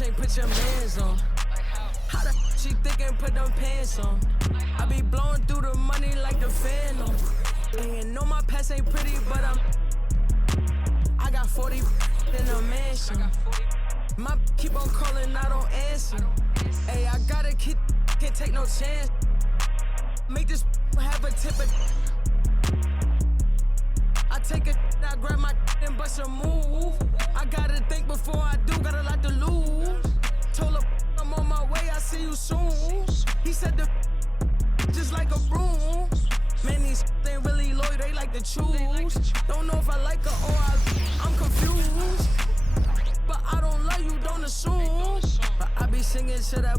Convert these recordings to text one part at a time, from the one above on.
chain, put your mans on. How the she think and put them pants on? I be blowing through the money like the Phantom. And know my past ain't pretty, but I got 40 in a mansion. My keep on calling, I don't answer. Hey, I gotta keep, can't take no chance. Make this have a tip of. I take it, I grab my and bust a move. I gotta think before I do, got a lot to lose. Told her I'm on my way, I see you soon. He said the just like a broom. Man, these ain't really loyal, they like to choose. Don't know if I like her or I'm confused. But I don't love you, don't assume. But I be singing to that.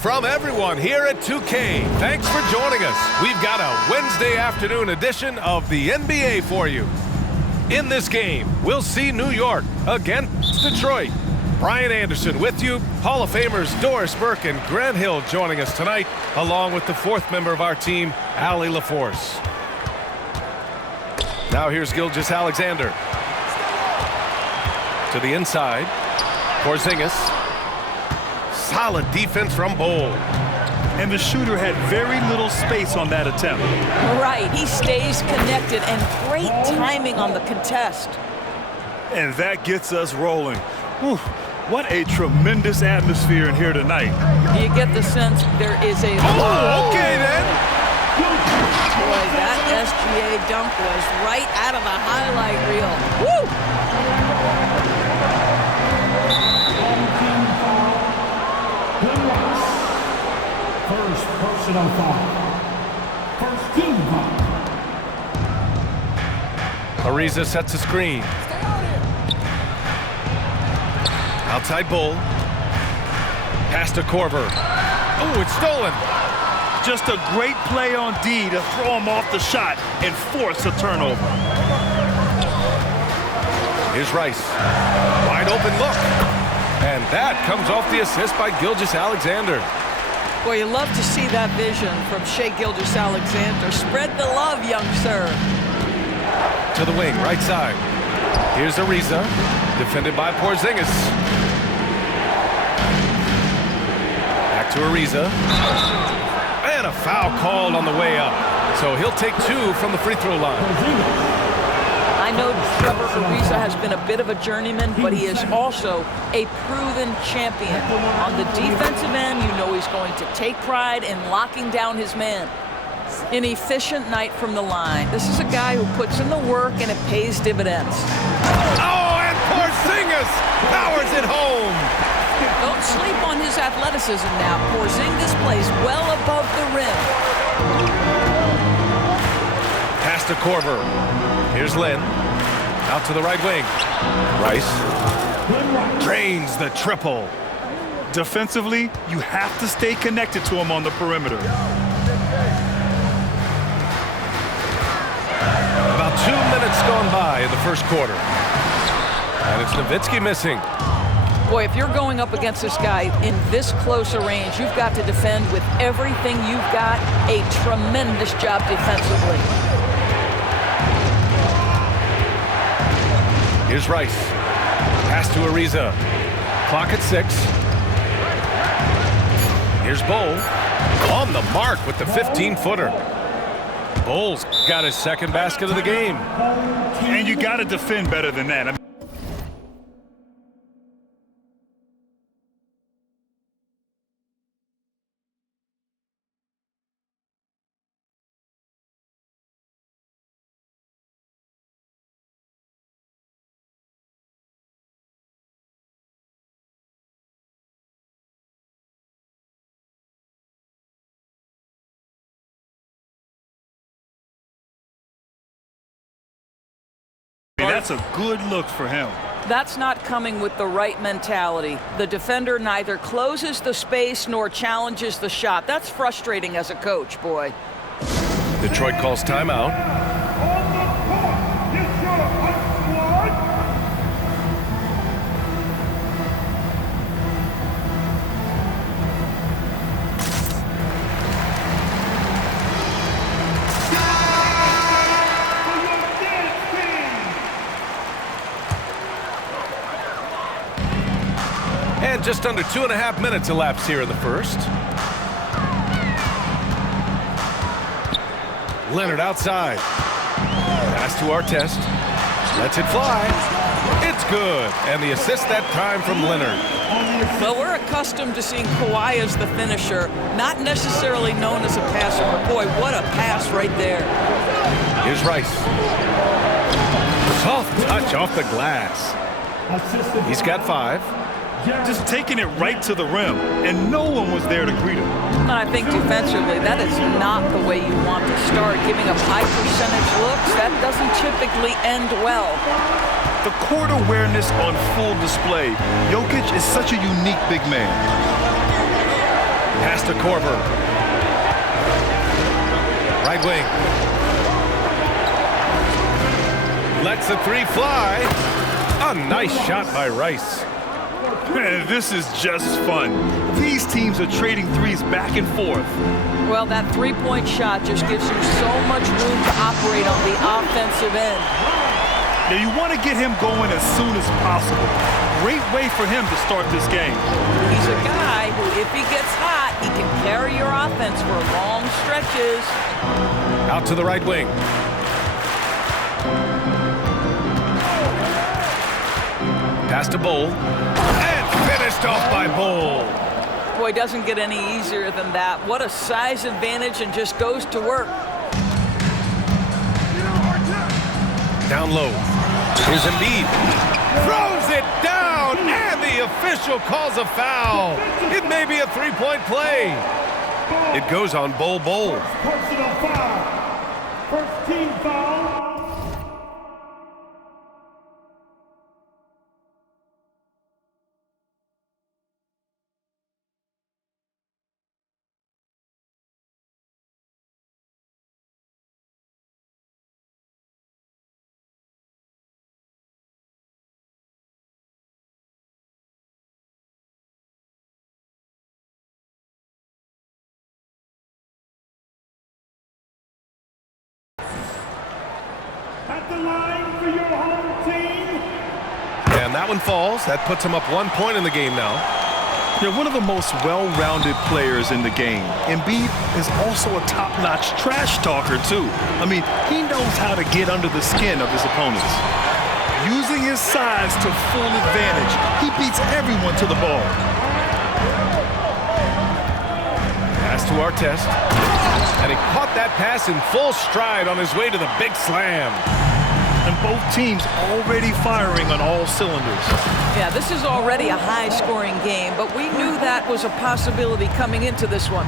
From everyone here at 2K, thanks for joining us. We've got a Wednesday afternoon edition of the NBA for you. In this game, we'll see New York against Detroit. Brian Anderson with you, Hall of Famers Doris Burke and Grant Hill joining us tonight, along with the fourth member of our team, Allie LaForce. Now here's Gilgeous-Alexander. To the inside, Porzingis. Solid defense from Bol. And the shooter had very little space on that attempt. Right, he stays connected and great timing on the contest. And that gets us rolling. Whew, what a tremendous atmosphere in here tonight. You get the sense there is a... Oh, okay then. Boy, that SGA dunk was right out of the highlight reel. Woo! First personal foul. First team foul. Ariza sets a screen. Outside Bol. Pass to Korver. Oh, it's stolen. Just a great play on D to throw him off the shot and force a turnover. Here's Rice. Wide open look. And that comes off the assist by Gilgeous-Alexander. Boy, you love to see that vision from Shai Gilgeous-Alexander. Spread the love, young sir. To the wing, right side. Here's Ariza, defended by Porzingis. Back to Ariza. And a foul called on the way up. So he'll take two from the free throw line. I know Trevor Ariza has been a bit of a journeyman, but he is also a proven champion. On the defensive end, you know he's going to take pride in locking down his man. An efficient night from the line. This is a guy who puts in the work and it pays dividends. Oh, and Porzingis powers it home. Don't sleep on his athleticism now. Porzingis plays well above the rim. Pass to Korver. Here's Lynn. Out to the right wing. Rice drains the triple. Defensively, you have to stay connected to him on the perimeter. About 2 minutes gone by in the first quarter. And it's Nowitzki missing. Boy, if you're going up against this guy in this close a range, you've got to defend with everything you've got. A tremendous job defensively. Here's Rice. Pass to Ariza. Clock at 6. Here's Bol. On the mark with the 15-footer. Bol's got his second basket of the game. And you got to defend better than that. That's a good look for him. That's not coming with the right mentality. The defender neither closes the space nor challenges the shot. That's frustrating as a coach, boy. Detroit calls timeout. And just under 2.5 minutes elapsed here in the first. Leonard outside. Pass to Artest. Lets it fly. It's good. And the assist that time from Leonard. Well, we're accustomed to seeing Kawhi as the finisher, not necessarily known as a passer, but boy, what a pass right there. Here's Rice. Soft touch off the glass. He's got 5. Just taking it right to the rim, and no one was there to greet him. And I think defensively, that is not the way you want to start. Giving up high percentage looks, that doesn't typically end well. The court awareness on full display. Jokic is such a unique big man. Pass to Korver. Right wing. Lets the 3 fly. A nice shot by Rice. Man, this is just fun. These teams are trading threes back and forth. Well, that three-point shot just gives you so much room to operate on the offensive end. Now, you want to get him going as soon as possible. Great way for him to start this game. He's a guy who, if he gets hot, he can carry your offense for long stretches. Out to the right wing. Pass to Bol. And finished off by Bol. Boy, doesn't get any easier than that. What a size advantage, and just goes to work. Down low. Here's Embiid. Throws it down, and the official calls a foul. It may be a 3-point play. It goes on Bol. Personal foul. First team foul. At the line for your home team. And that one falls. That puts him up 1 point in the game now. They're one of the most well-rounded players in the game. Embiid is also a top-notch trash talker, too. I mean, he knows how to get under the skin of his opponents. Using his size to full advantage, he beats everyone to the ball. Pass to Artest. And he caught that pass in full stride on his way to the big slam. And both teams already firing on all cylinders. Yeah, this is already a high-scoring game, but we knew that was a possibility coming into this one.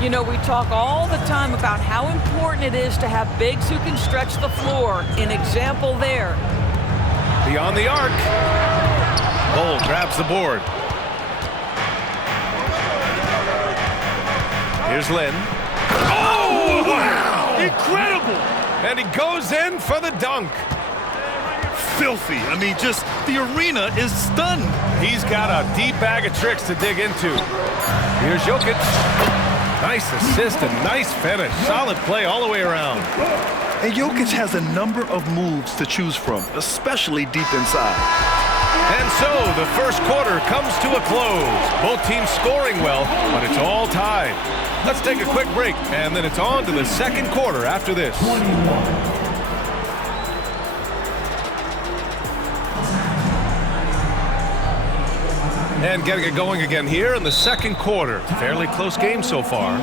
You know, we talk all the time about how important it is to have bigs who can stretch the floor. An example there. Beyond the arc. Bol grabs the board. Here's Len. Oh, wow! Incredible! And he goes in for the dunk. Filthy. I mean, just the arena is stunned. He's got a deep bag of tricks to dig into. Here's Jokic. Nice assist and nice finish. Solid play all the way around. And Jokic has a number of moves to choose from, especially deep inside. And so the first quarter comes to a close. Both teams scoring well, but it's all tied. Let's take a quick break, and then it's on to the second quarter after this. And getting it going again here in the second quarter. Fairly close game so far.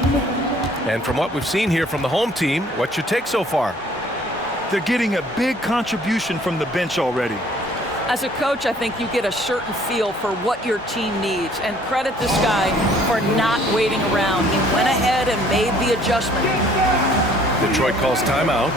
And from what we've seen here from the home team, what's your take so far? They're getting a big contribution from the bench already. As a coach, I think you get a certain feel for what your team needs, and credit this guy for not waiting around. He went ahead and made the adjustment. Detroit calls timeout.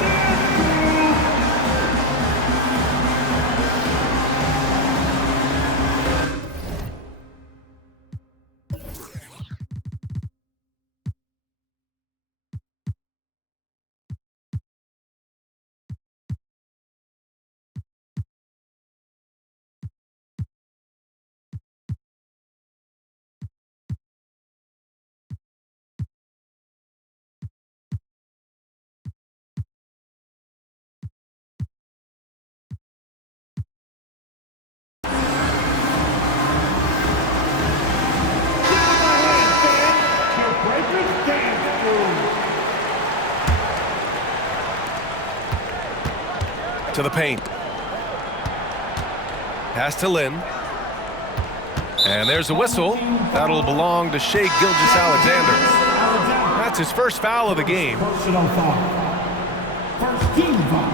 To the paint. Pass to Lynn. And there's a whistle. That'll belong to Shai Gilgeous-Alexander. That's his first foul of the game. Personal foul. First team foul.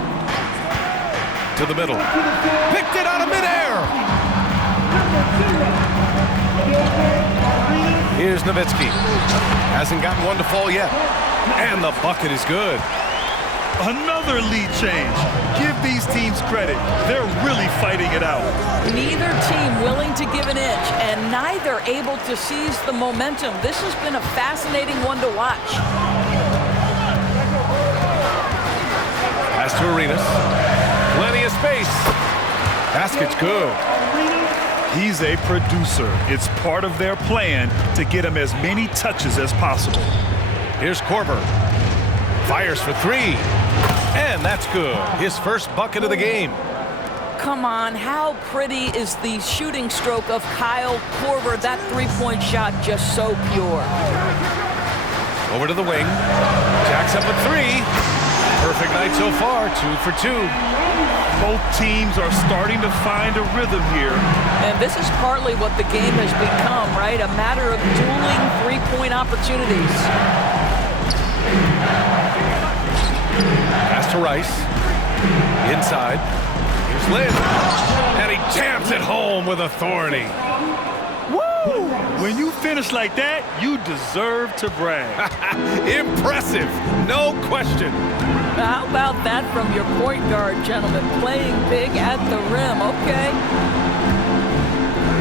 To the middle. Picked it out of midair. Here's Nowitzki. Hasn't gotten one to fall yet. And the bucket is good. Another lead change. Give these teams credit. They're really fighting it out. Neither team willing to give an inch, and neither able to seize the momentum. This has been a fascinating one to watch. Pass to Arenas. Plenty of space. Basket's good. He's a producer. It's part of their plan to get him as many touches as possible. Here's Korver. Fires for three. And that's good. His first bucket of the game. Come on, how pretty is the shooting stroke of Kyle Korver? That three-point shot just so pure. Over to the wing. Jacks up a three. Perfect night so far, 2 for 2. Both teams are starting to find a rhythm here. And this is partly what the game has become, right? A matter of dueling three-point opportunities. Pass to Rice. Inside. Here's Lynn. And he jams it home with authority. Woo! When you finish like that, you deserve to brag. Impressive. No question. How about that from your point guard, gentlemen? Playing big at the rim, okay.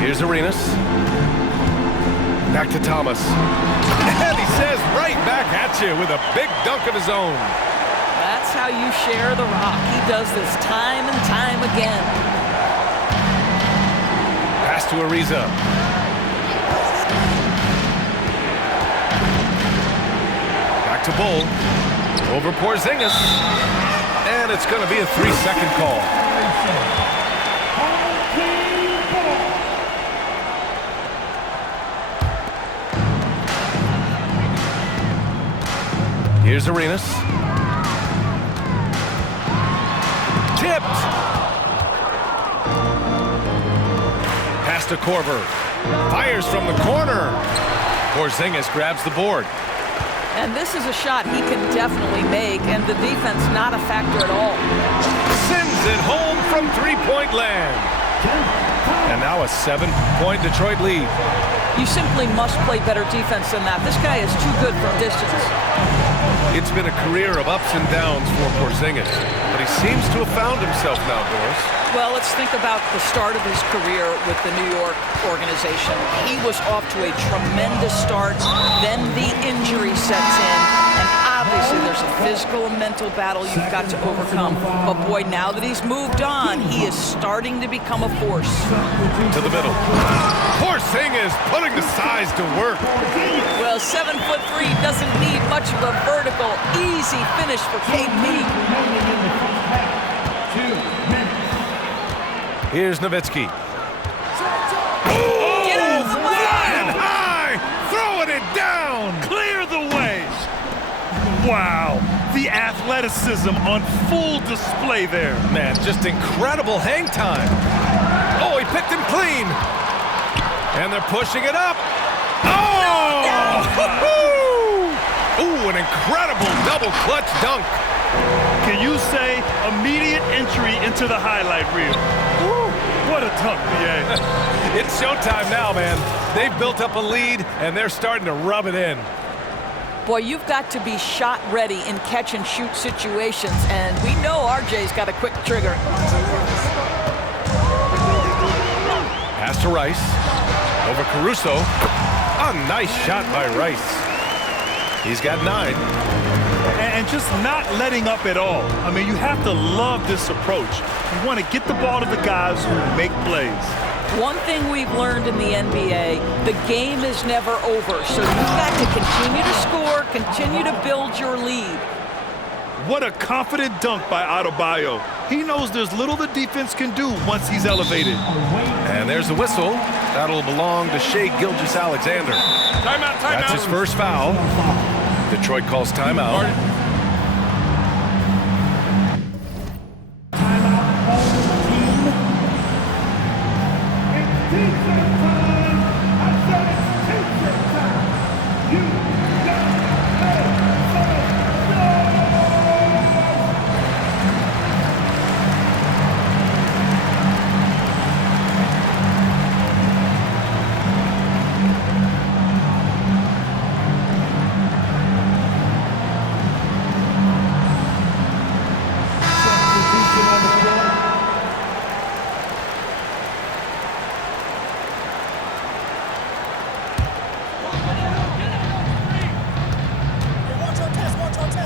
Here's Arenas. Back to Thomas. And he says right back at you with a big dunk of his own. That's how you share the rock. He does this time and time again. Pass to Ariza. Back to Bull. Over Porzingis. And it's going to be a 3-second call. Here's Arenas. Tipped. Pass to Korver. Fires from the corner. Porzingis grabs the board. And this is a shot he can definitely make, and the defense not a factor at all. Sends it home from three-point land. And now a 7-point Detroit lead. You simply must play better defense than that. This guy is too good from distance. It's been a career of ups and downs for Porzingis, but he seems to have found himself now, Doris. Well, let's think about the start of his career with the New York organization. He was off to a tremendous start, then the injury sets in, and obviously there's a physical and mental battle you've got to overcome. But boy, now that he's moved on, he is starting to become a force. To the middle. Porzingis putting the size to work. Well, 7'3" doesn't need much of a vertical, easy finish for KP. Here's Nowitzki. Get out of the way! Flying high, throwing it down. Clear the way. Wow, the athleticism on full display there. Man, just incredible hang time. Oh, he picked him clean. And they're pushing it up. Oh! Ooh, an incredible double clutch dunk. Can you say immediate entry into the highlight reel? Woo, what a dunk, BA. It's showtime now, man. They've built up a lead, and they're starting to rub it in. Boy, you've got to be shot ready in catch-and-shoot situations, and we know RJ's got a quick trigger. Pass to Rice. Over Caruso. A nice shot by Rice. He's got 9. And just not letting up at all. I mean, you have to love this approach. You want to get the ball to the guys who make plays. One thing we've learned in the NBA, the game is never over. So you've got to continue to score, continue to build your lead. What a confident dunk by Adebayo. He knows there's little the defense can do once he's elevated. And there's the whistle. That'll belong to Shai Gilgeous-Alexander. Timeout. That's his first foul. Detroit calls timeout. Timeout.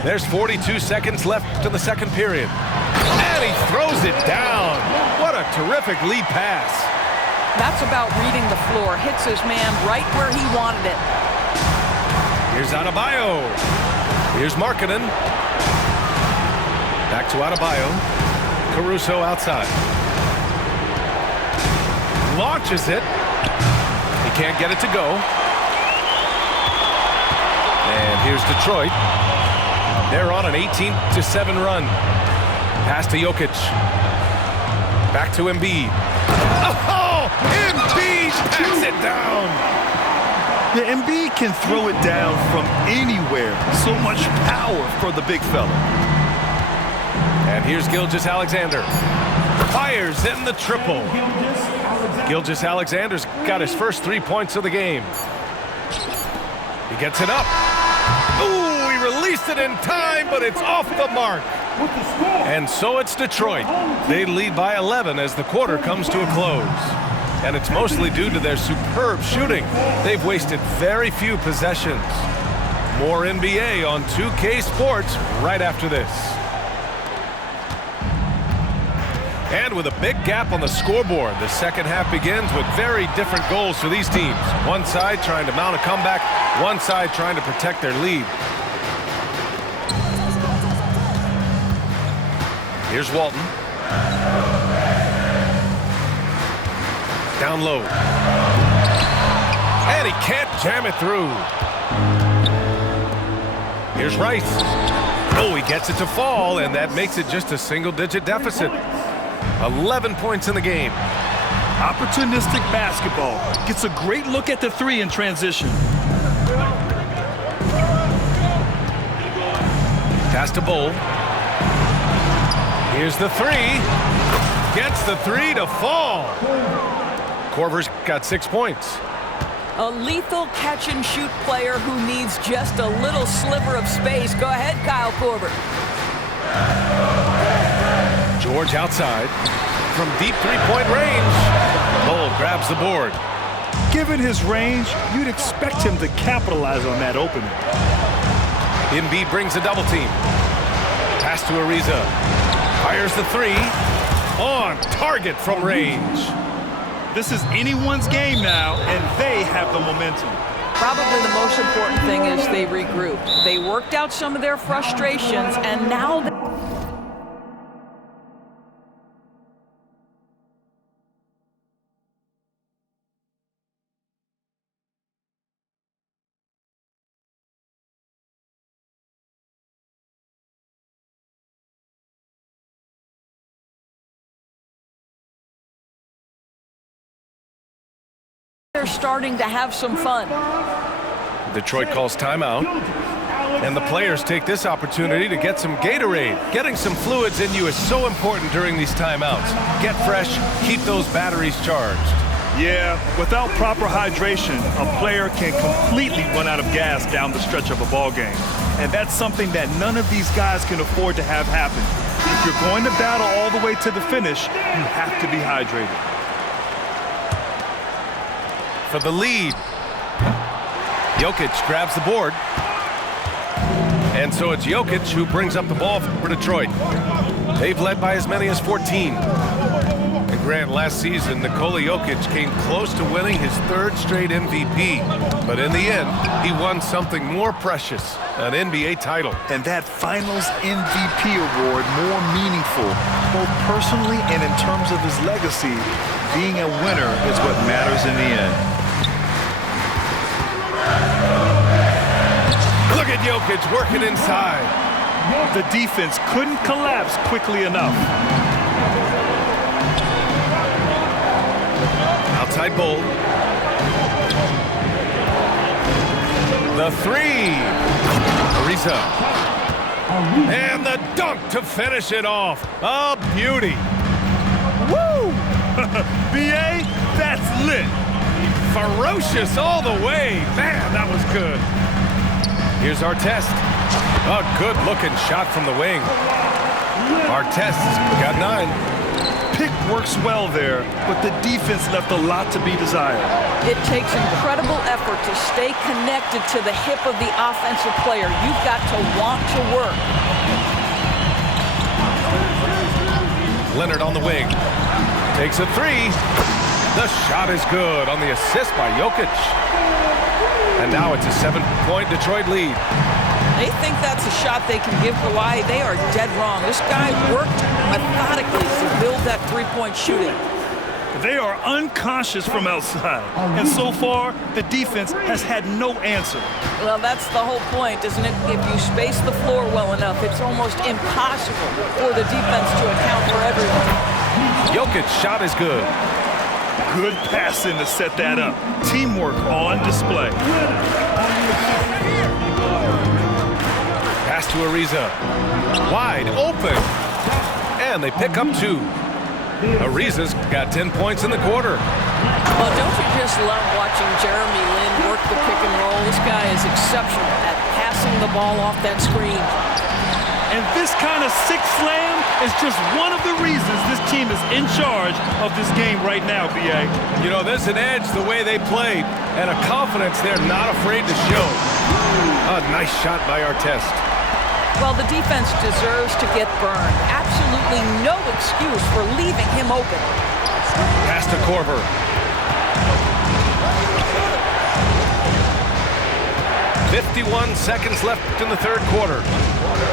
There's 42 seconds left in the second period. And he throws it down. What a terrific lead pass. That's about reading the floor. Hits his man right where he wanted it. Here's Adebayo. Here's Markkanen. Back to Adebayo. Caruso outside. Launches it. He can't get it to go. And here's Detroit. They're on an 18-7 run. Pass to Jokic. Back to Embiid. Oh! Embiid backs it down! Yeah, Embiid can throw it down from anywhere. So much power for the big fella. And here's Gilgeous-Alexander. Fires in the triple. Gilgeous-Alexander's got his first 3 points of the game. He gets it up. Ooh, he released it in time, but it's off the mark. And so it's Detroit. They lead by 11 as the quarter comes to a close. And it's mostly due to their superb shooting. They've wasted very few possessions. More NBA on 2K Sports right after this. And with a big gap on the scoreboard, the second half begins with very different goals for these teams. One side trying to mount a comeback, one side trying to protect their lead. Here's Walton. Down low. And he can't jam it through. Here's Rice. Oh, he gets it to fall, and that makes it just a single-digit deficit. 11 points in the game. Opportunistic basketball. Gets a great look at the three in transition. Pass to Bull. Here's the three. Gets the three to fall. Korver's got 6 points. A lethal catch-and-shoot player who needs just a little sliver of space. Go ahead, Kyle Korver. George outside. From deep three-point range. Bull grabs the board. Given his range, you'd expect him to capitalize on that opening. Embiid brings a double team. Pass to Ariza. Fires the three. On target from range. This is anyone's game now, and they have the momentum. Probably the most important thing is they regrouped. They worked out some of their frustrations, and now they're starting to have some fun. Detroit calls timeout. And the players take this opportunity to get some Gatorade. Getting some fluids in you is so important during these timeouts. Get fresh, keep those batteries charged. Yeah, without proper hydration, a player can completely run out of gas down the stretch of a ball game. And that's something that none of these guys can afford to have happen. If you're going to battle all the way to the finish, you have to be hydrated. For the lead. Jokic grabs the board. And so it's Jokic who brings up the ball for Detroit. They've led by as many as 14. And Grant, last season, Nikola Jokic came close to winning his third straight MVP. But in the end, he won something more precious, an NBA title. And that Finals MVP award more meaningful, both personally and in terms of his legacy. Being a winner is what matters in the end. Look at Jokic working inside. The defense couldn't collapse quickly enough. outside Bull. The three. Ariza. And the dunk to finish it off. A beauty. Woo! B.A., that's lit. Ferocious all the way. Man, that was good. Here's Artest. A good-looking shot from the wing. Artest got 9. Pick works well there, but the defense left a lot to be desired. It takes incredible effort to stay connected to the hip of the offensive player. You've got to want to work. Leonard on the wing. Takes a three. The shot is good on the assist by Jokic. And now it's a 7-point Detroit lead. They think that's a shot they can give Kawhi. They are dead wrong. This guy worked methodically to build that three-point shooting. They are unconscious from outside, and so far, the defense has had no answer. Well, that's the whole point, isn't it? If you space the floor well enough, it's almost impossible for the defense to account for everyone. Jokic's shot is good. Good passing to set that up. Teamwork on display. Pass to Ariza. Wide open. And they pick up 2. Ariza's got 10 points in the quarter. Well, don't you just love watching Jeremy Lin work the pick and roll? This guy is exceptional at passing the ball off that screen. And this kind of six slam is just one of the reasons this team is in charge of this game right now, B.A. You know, there's an edge the way they played and a confidence they're not afraid to show. A nice shot by Artest. Well, the defense deserves to get burned. Absolutely no excuse for leaving him open. Pass to Korver. .51 seconds left in the third quarter.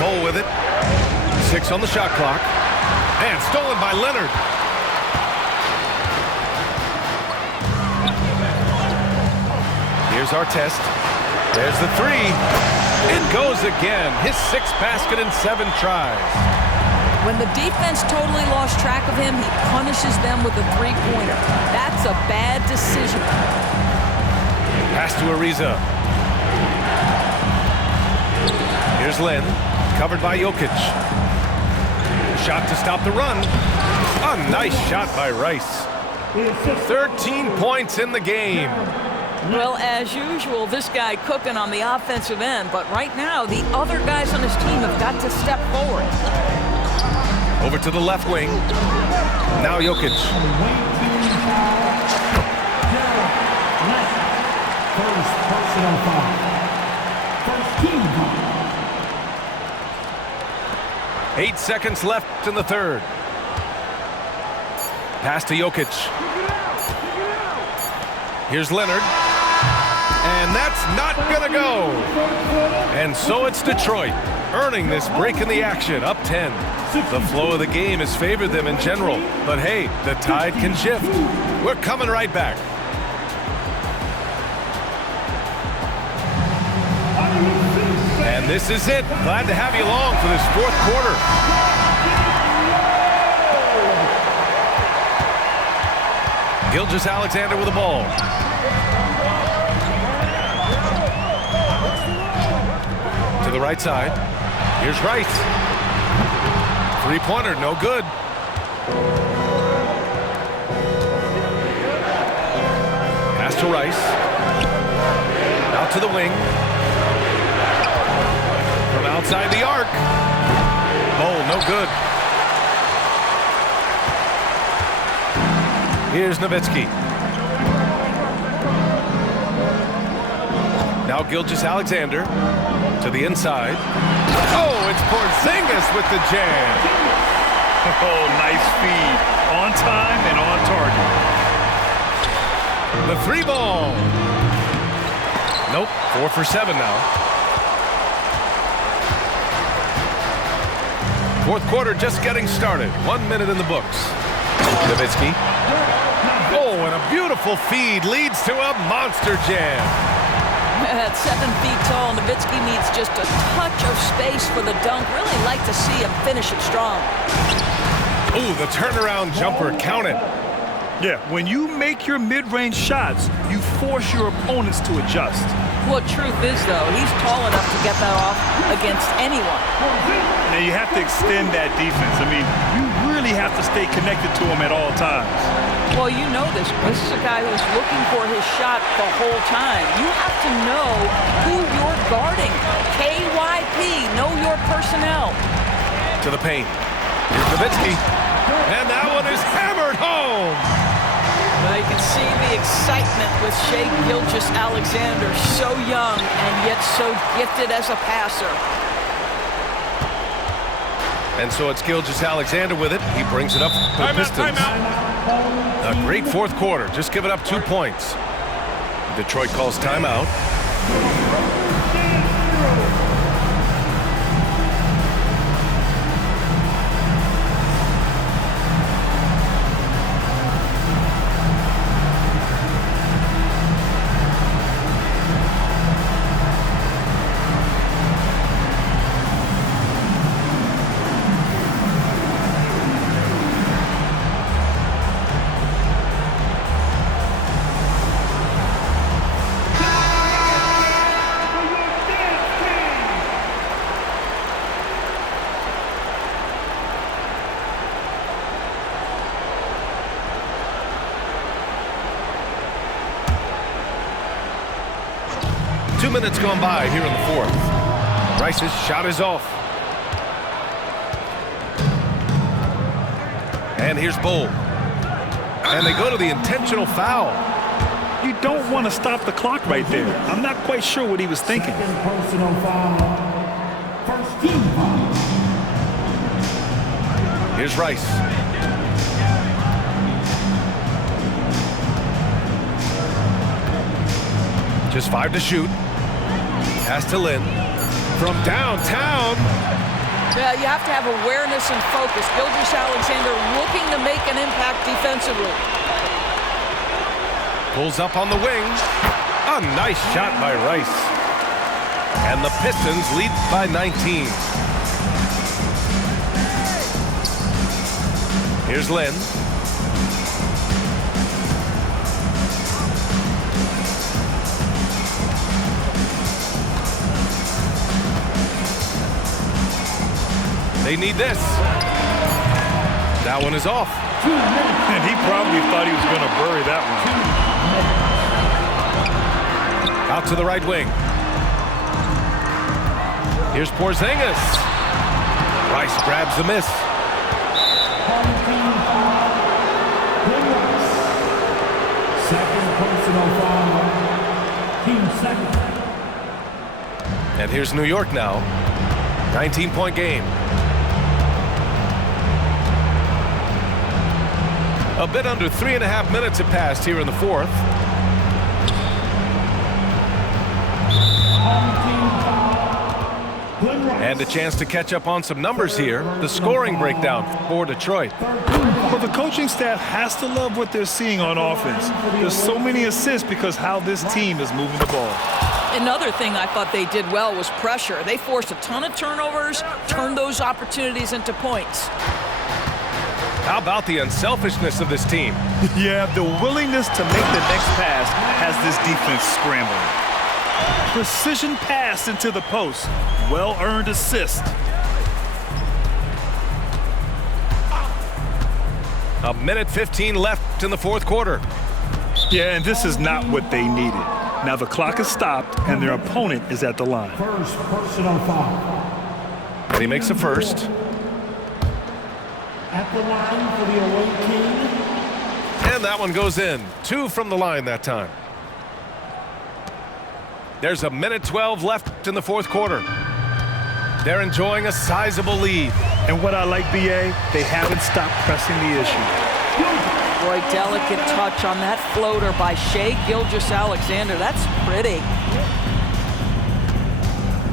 Bull with it. 6 on the shot clock. And stolen by Leonard. Here's Artest. There's the three. It goes again. His 6th basket in 7 tries. When the defense totally lost track of him, he punishes them with a three-pointer. That's a bad decision. Pass to Ariza. Here's Lin, covered by Jokic. Shot to stop the run. A nice shot by Rice. 13 points in the game. Well, as usual, this guy cooking on the offensive end, but right now, the other guys on his team have got to step forward. Over to the left wing. Now Jokic. First personal foul. First team foul. 8 seconds left in the third. Pass to Jokic. Here's Leonard. And that's not gonna go. And so it's Detroit, earning this break in the action, up 10. The flow of the game has favored them in general, but hey, the tide can shift. We're coming right back. And this is it. Glad to have you along for this fourth quarter. Gilgeous-Alexander with the ball. To the right side. Here's Rice. Three-pointer, no good. Pass to Rice. Out to the wing. From outside the arc. Oh, no good. Here's Nowitzki. Now Gilgeous-Alexander to the inside. Oh, it's Porzingis with the jam. Oh, nice feed. On time and on target. The three ball. Nope, 4 for 7 now. Fourth quarter just getting started. 1 minute in the books. Nowitzki. Oh, and a beautiful feed leads to a monster jam. At 7 feet tall, Nowitzki needs just a touch of space for the dunk. Really like to see him finish it strong. Ooh, the turnaround jumper, count it. Yeah, when you make your mid-range shots, you force your opponents to adjust. Well, truth is, though, he's tall enough to get that off against anyone. Now, you have to extend that defense. I mean, you really have to stay connected to him at all times. Well, you know this. This is a guy who's looking for his shot the whole time. You have to know who you're guarding. KYP, know your personnel. To the paint. Here's Nowitzki. And that one is hammered home. Well, you can see the excitement with Shai Gilgeous-Alexander, so young and yet so gifted as a passer. And so it's Gilgeous-Alexander with it. He brings it up for the Pistons. A great fourth quarter. Just give it up 2 points. Detroit calls timeout. Minutes gone by here in the fourth. Rice's shot is off. And here's Bull. And they go to the intentional foul. You don't want to stop the clock right there. I'm not quite sure what he was thinking. Second personal foul. First team foul. Here's Rice. Just 5 to shoot. Pass to Lynn. From downtown. Yeah, you have to have awareness and focus. Gilgeous-Alexander looking to make an impact defensively. Pulls up on the wing. A nice shot by Rice. And the Pistons lead by 19. Here's Lynn. They need this. That one is off. And he probably thought he was going to bury that one. Out to the right wing. Here's Porzingis. Rice grabs the miss. Second personal foul. Team second. And here's New York now. 19-point game. A bit under 3.5 minutes have passed here in the fourth. And a chance to catch up on some numbers here. The scoring breakdown for Detroit. Well, the coaching staff has to love what they're seeing on offense. There's so many assists because how this team is moving the ball. Another thing I thought they did well was pressure. They forced a ton of turnovers, turned those opportunities into points. How about the unselfishness of this team? Yeah, the willingness to make the next pass has this defense scrambling. Precision pass into the post. Well-earned assist. A minute 15 left in the fourth quarter. Yeah, and this is not what they needed. Now the clock is stopped and their opponent is at the line. First personal foul. And he makes the first. At the line for the away team. And that one goes in. 2 from the line that time. There's a minute 12 left in the fourth quarter. They're enjoying a sizable lead. And what I like, B.A., they haven't stopped pressing the issue. Boy, delicate touch on that floater by Shai Gilgeous-Alexander. That's pretty.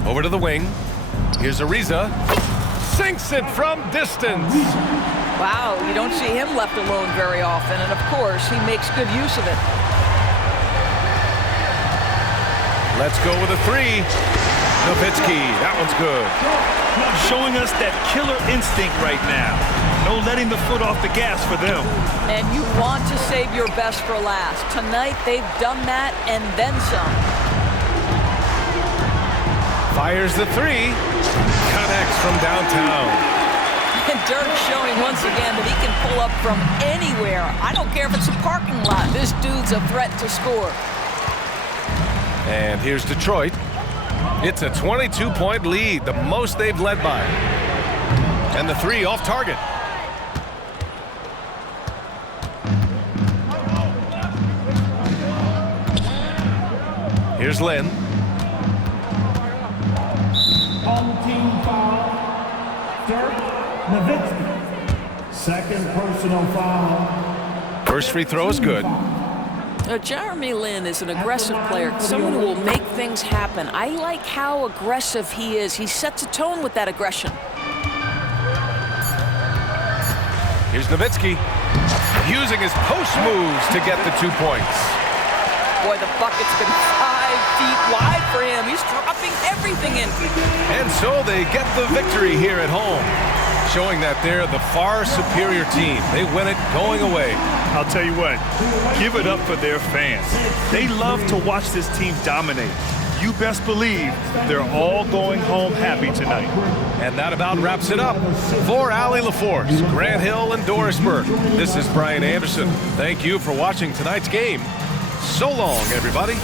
Over to the wing. Here's Ariza. Sinks it from distance. Wow, you don't see him left alone very often, and of course, he makes good use of it. Let's go with a 3. Nowitzki, that one's good. Showing us that killer instinct right now. No letting the foot off the gas for them. And you want to save your best for last. Tonight, they've done that and then some. Fires the three. Connects from downtown. And Dirk showing once again that he can pull up from anywhere. I don't care if it's a parking lot. This dude's a threat to score. And here's Detroit. It's a 22-point lead, the most they've led by. And the three off target. Here's Lynn. Home team foul. Dirk Nowitzki. Second personal foul. First free throw is good. Jeremy Lin is an aggressive player, someone who will make things happen. I like how aggressive he is. He sets a tone with that aggression. Here's Nowitzki using his post moves to get the 2 points. Boy, the bucket's been 5 feet wide for him. He's dropping everything in. And so they get the victory here at home, showing that they're the far superior team. They win it going away. I'll tell you what, give it up for their fans. They love to watch this team dominate. You best believe they're all going home happy tonight. And that about wraps it up. For Allie LaForce, Grant Hill, and Doris Burke, this is Brian Anderson. Thank you for watching tonight's game. So long, everybody.